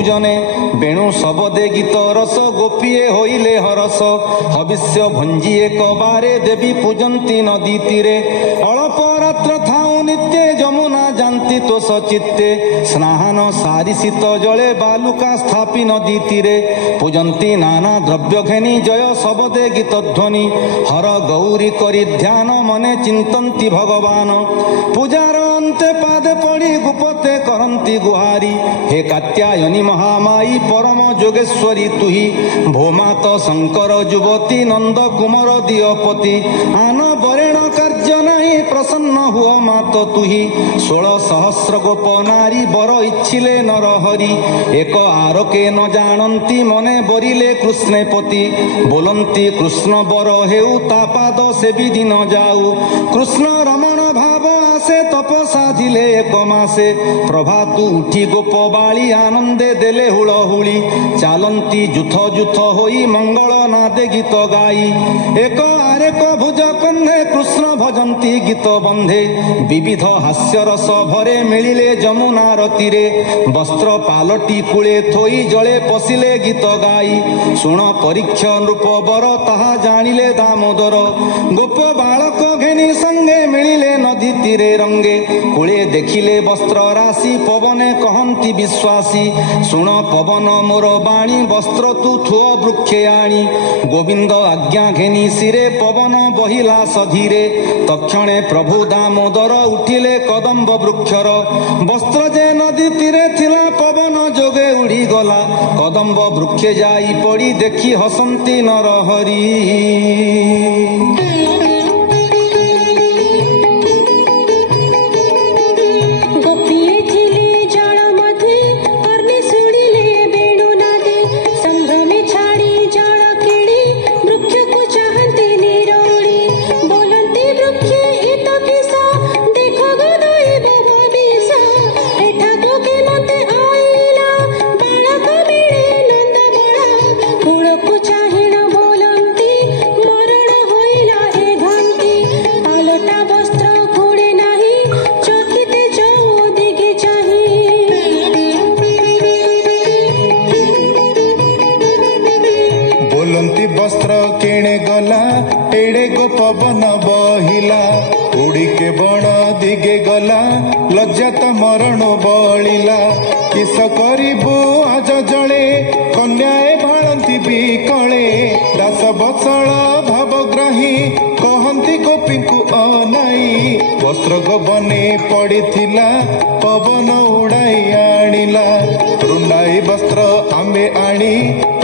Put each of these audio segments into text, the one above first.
पूजने बेणु सबदे गीत रस गोपीए होइले हरस हविष्य भंजी एक बारे देवी पूजंती नदी तीरे अल्प रात्र थाऊ नित्ये जमुना जानती तो सचित्ते स्नान सारी शीत जले बालुका स्थापी नदी तीरे पूजंती नाना द्रव्य घेनी जय सबदे गीत ध्वनि हर गौरी करी ध्यान मने चिंतन्ति भगवान पूजार अंते पादे पड़ी गुपते करंती गुहारी हे कात्यायनी महामाई परम जोगेश्वरी तुही भूमात शंकर युवती नंद कुमार दियपति आन बरेण कार्य नहीं प्रसन्न हुआ मात तुही 16 सहस्र गोप नारी बर इच्छिले नर हरि एक आरके न जानती मने बरिले कृष्णे पति बोलंती कृष्ण बर हेउ ता पाद से भी दिन जाऊ कृष्ण रमण भाव आसे तपसा दिले एक मासे प्रभातु उठी गोप बाली आनंदे देले हुलहुली चालंती जुथ जुथ होई मंगल नादे गीत गाई एक आरेक भुज कन्हे कृष्ण भजंती गीत बंधे विविध हास्य रस भरे मिलिले जमुनार तीरे वस्त्र पालटी कूले थोई जले पशिले गीत गाई शुण परीक्ष नृप बर ताहा जानिले दामोदर गोप बालक घेनी संगे मिलिले नदी तीरे रंगे कूले देखिले वस्त्र राशि पवने कहंती विश्वासी शुण पवन मोर बाणी वस्त्र तू थुअ वृक्षे आणी गोविंद आज्ञा घेनी सिरे पवन बहिला सधीरे तक्षणे प्रभु दामोदर उठिले कदम्ब वृक्षर वस्त्र जे नदी तीरे थिला पवन जोगे उड़ी गला कदम्ब वृक्षे जाई पड़ी देखी हसंती नरहरी वस्त्र किणे गला एड़े गो पवन बहिला उड़ीके बण दिगे गला लज्जात मरण बलिला किस करिबु आज जळे कन्याए भाळंती बिकळे दास बत्सल भावग्राही कहंती गोपींकु अनाई वस्त्र गबने पड़िथिला पवन उड़ाई आनिला रुंडाई वस्त्र आंबे आनी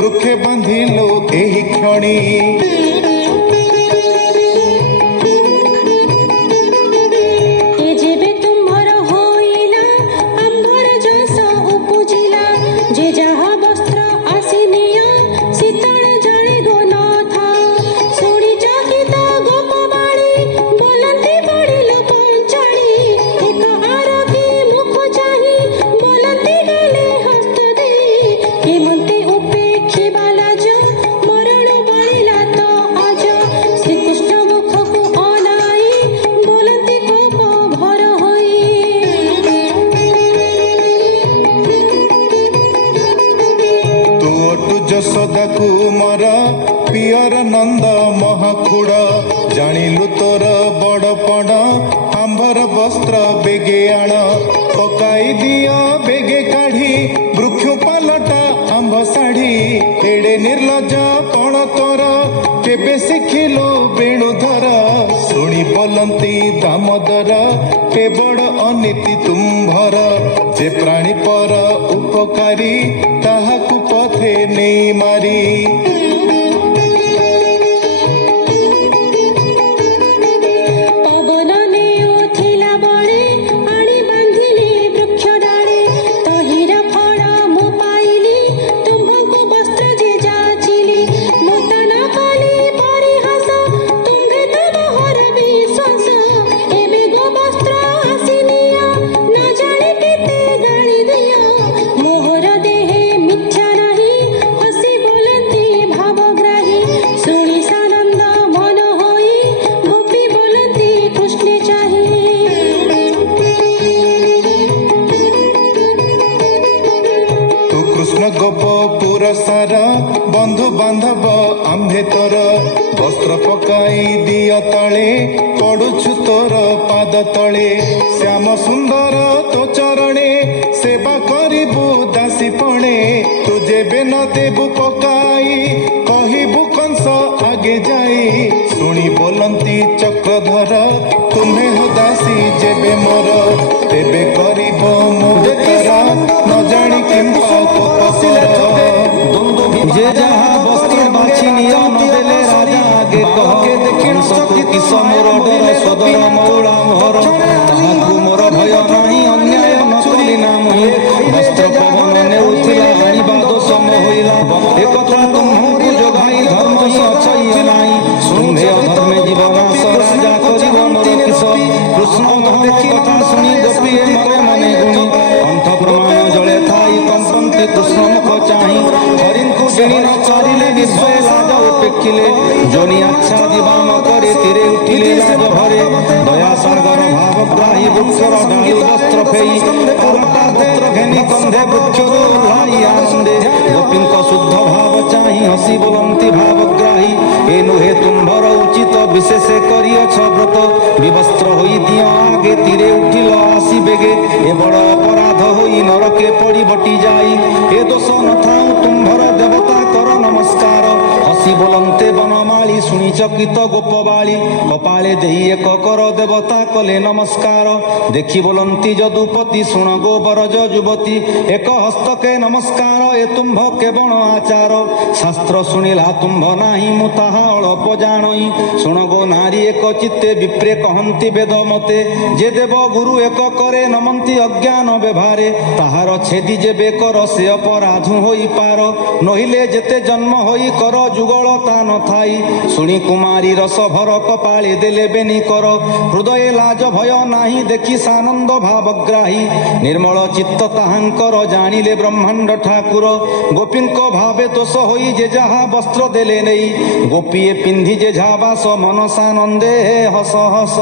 वृक्षे बांधिलु एही क्षणी यशोदा कुमार पियर नंद महाखुड़ जानिलु तोर बड़पण आंबर वस्त्र बेगे आण पकाई दियो बेगे काढ़ी वृक्ष पालटा आंब शाढ़ी एड़े निर्लज कण तोर केबे शिखिलु बेणुधर शुणी बोलंती दामोदर के बड़ अनीति तुम्भर जे प्राणी पर उपकारी ताहाकु पथे नहीं मारी मोहर देहे मिथ्या नहीं हसी बोलती ପକାଇ ଦିଅ ତଳେ ପଡୁଛୁ ତୋର ପାଦ ତଳେ ଶ୍ୟାମ ସୁନ୍ଦର ତୋ ଚରଣେ ସେବା କରିବୁ ଦାସୀ ପଣେ ତୁ ଯେବେ ନ ଦେବୁ ପକାଇ କହିବୁ କଂସ ଆଗେ ଯାଇ ଶୁଣି ବୋଲନ୍ତି ଚକ୍ରଧର ତୁମେ ହୋ ଦାସୀ ଯେବେ ମୋର ତେବେ କରିବ ମୋ ବେକାର ନ ଜାଣି କିମ୍ବା যে যাহা বস্ত্র বাছি নিয় নদেলে রাজা আগে কহকে দেখিণ শক্তি কিস মোর ডর সদর মৌড়া মোহর তাহাকু মোর ভয় নাহি অন্যায় ন কলি না মুহি বস্ত্র পবন নেউথিলা আনিবা দোষ হইলা একথা তুমহু যোগাই ধর্ম অছই নাই শুম্ভে অধর্মে জীবনাশ রাজা করিব মোর কিস কৃষ্ণ দেখি কথা শুনি গোপীয়ে মনে মনে গুণি কণ্ঠ প্রমাণ জলে থাই কম্পন্তি কৃষ্ণ মুখ চাহি হরিଙ୍କୁ ଜେଣି ନ ଚରିଲେ ବିଶ୍ୱ ଲାଜ ଉପେକ୍ଷିଲେ ଜନି ଆଚ୍ଛା ଦିବାମ করে তীরে উঠিলে লাজ ভরে দয়া সাগর ভাবগ্রাহী বৃক্ষর ডালি বস্ত্র ফেই কলটা পত্র ঘেনি কন্ধে বৃক্ষর ওহ্লাই আনন্দে গোপীଙ୍କ শুদ্ধ ভাব চাহি হসি বলন্তি ভাবগ্রাহী এ নুহে তুম্ভর উচিত বিশেষে করিয়ছ ব্রত বিবস্ত্র হই দিও আগে তীরে উঠিল আসি বেগে এ বড় অপরাধ হই নরকে পড়ি বটি যাই এ দোষ নথাও তুম্ভর দেবতা কর নমস্কার হসি বলন্তে বনমালী শুনি চকিত গোপবালী কপালে দেই এক কর দেবতা কলে নমস্কার দেখি বলন্তি যদুপতি শুণ গোবরজ যুবতী এক হস্তকে নমস্কার এ তুম্ভ কেবল আচার শাস্ত্র শুনিলা তুম্ভ নাহি মু তাহা অল্প জাণই শুণ গো নারী এক চিত্তে বিপ্রে কহন্তি বেদ মতে যে দেব গুরু এক করে নমন্তি অজ্ঞান ব্যবহারে তাহার ছেদি যেবে কর সে অপরাধু হই পার নহিলে যেতে জন্ম হই কর যুগল তা নথাই শুনি কুমারী রস ভর কপালে দেলে বেনি কর হৃদয়ে লাজ ভয় নাহি দেখি সানন্দ ভাবগ্রাহী ନିର୍ମଳ ଚିତ୍ତ ତାହାଙ୍କର ଜାଣିଲେ ବ୍ରହ୍ମାଣ୍ଡ ଠାକୁର ଗୋପୀଙ୍କ ଭାବେ ତୋଷ ହୋଇ ଯେ ଯାହା ବସ୍ତ୍ର ଦେଲେ ନେଇ ଗୋପୀଏ ପିନ୍ଧି ଯେ ଯାହା ବାସ ମନସାନନ୍ଦେ ହସ ହସ